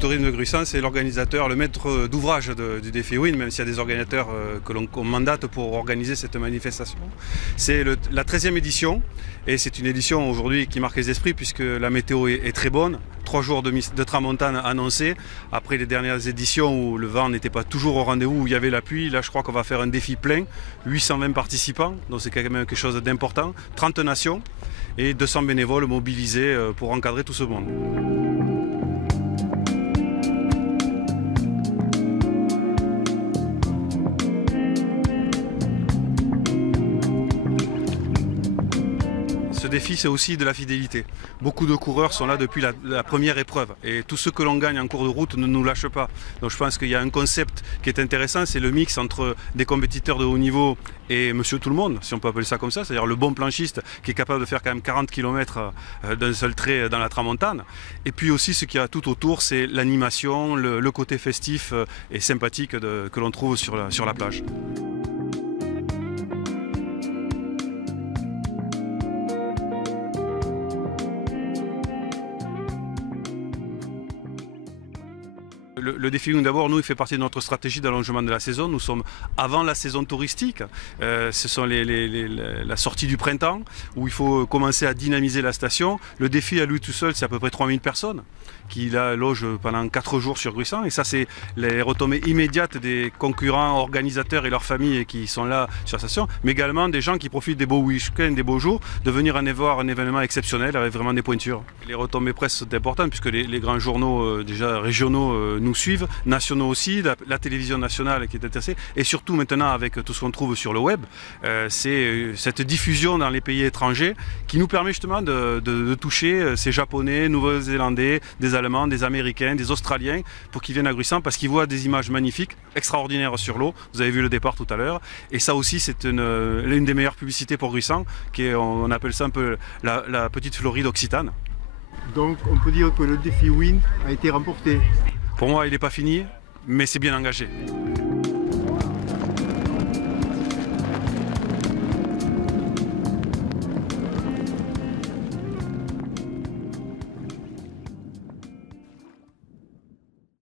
tourisme de Gruissant, c'est l'organisateur, le maître d'ouvrage du défi WIN, même s'il y a des organisateurs qu'on mandate pour organiser cette manifestation. C'est la 13e édition et c'est une édition aujourd'hui qui marque les esprits puisque la météo est très bonne. 3 jours de tramontane annoncés. Après les dernières éditions où le vent n'était pas toujours au rendez-vous, où il y avait la pluie, là je crois qu'on va faire un défi plein. 820 participants, donc c'est quand même quelque chose d'important. 30 nations et 200 bénévoles mobilisés pour encadrer tout ce monde. Ce défi, c'est aussi de la fidélité. Beaucoup de coureurs sont là depuis la première épreuve et tout ce que l'on gagne en cours de route ne nous lâche pas. Donc je pense qu'il y a un concept qui est intéressant, c'est le mix entre des compétiteurs de haut niveau et monsieur tout le monde, si on peut appeler ça comme ça, c'est-à-dire le bon planchiste qui est capable de faire quand même 40 km d'un seul trait dans la tramontane. Et puis aussi ce qu'il y a tout autour, c'est l'animation, le côté festif et sympathique que l'on trouve sur la plage. Le défi d'abord, nous, il fait partie de notre stratégie d'allongement de la saison. Nous sommes avant la saison touristique. Ce sont la sortie du printemps où il faut commencer à dynamiser la station. Le défi à lui tout seul, c'est à peu près 3000 personnes qui la logent pendant 4 jours sur Gruissant. Et ça, c'est les retombées immédiates des concurrents, organisateurs et leurs familles qui sont là sur la station, mais également des gens qui profitent des beaux week-ends, des beaux jours, de venir voir un événement exceptionnel avec vraiment des pointures. Les retombées presse sont importantes puisque les grands journaux déjà régionaux nous suivent, nationaux aussi, la télévision nationale qui est intéressée, et surtout maintenant avec tout ce qu'on trouve sur le web, c'est cette diffusion dans les pays étrangers qui nous permet justement de toucher ces Japonais, Nouveaux-Zélandais, des Allemands, des Américains, des Australiens, pour qu'ils viennent à Gruissant parce qu'ils voient des images magnifiques, extraordinaires sur l'eau. Vous avez vu le départ tout à l'heure, et ça aussi c'est l'une des meilleures publicités pour Gruissant, on appelle ça un peu la petite Floride occitane. Donc on peut dire que le défi WIN a été remporté. Pour moi, il n'est pas fini, mais c'est bien engagé.